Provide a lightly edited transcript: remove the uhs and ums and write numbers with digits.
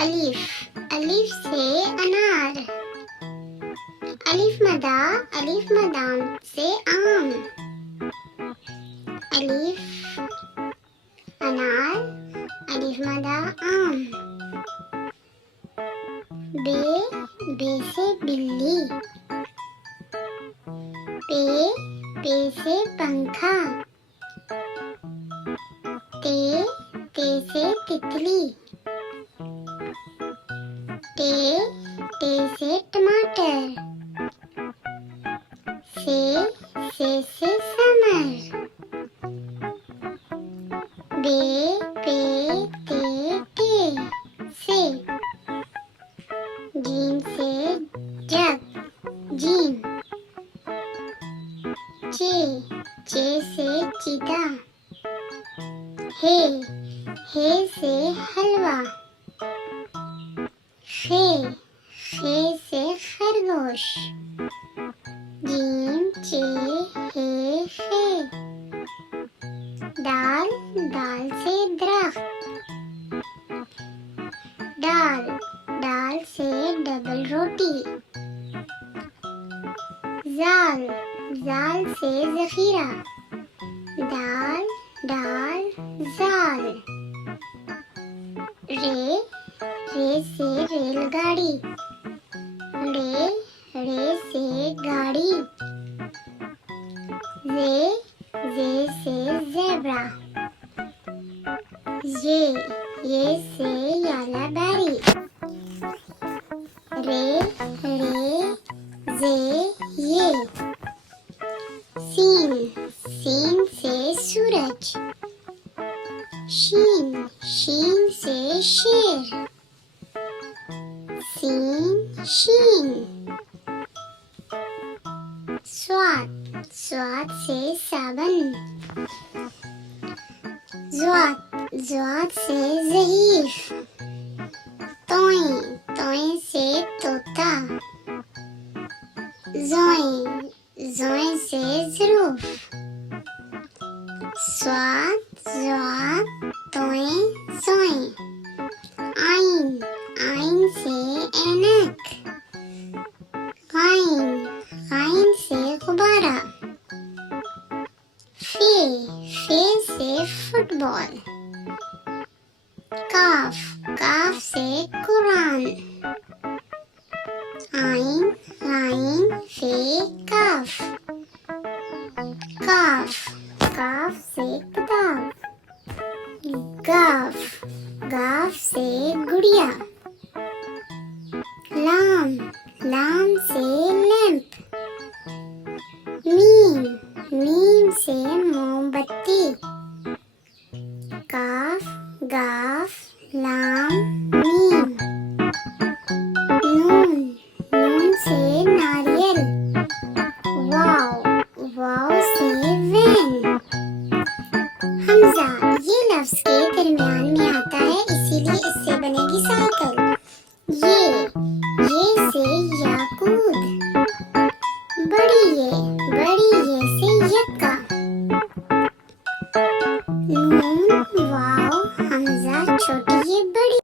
अलिफ अलिफ से अनार। अलिफ मदाम से आम। अलिफ अनार, अलिफ मदा आम। बे से बिल्ली। पे से पंखा। ते से तितली। ते से टमाटर। से समर। पे ते से। जीम से जग जीम। चे से चीता। हे से हलवा। खे से खरगोश। जीम चे हे खे। दाल से दरख्त। दाल से डबल रोटी। जाल से जखीरा। दाल जाल। रे से रेलगाड़ी। रे से गाड़ी। जे से ज़ेब्रा। ये से याला बैरी। रे जे ये। सीन से सूरज। शीन से शेर। शीन। स्वाद से सावन। ज़्वाद से ज़हीफ। तोय से तोता। ज़ोय से ज़रूफ। स्वाद तोय ज़ोय। आइन से ऐनक। गाइन से गुब्बारा। फे से फुटबॉल। काफ से कुरान। आइन फे काफ। काफ से किताब। गाफ से गुड़िया।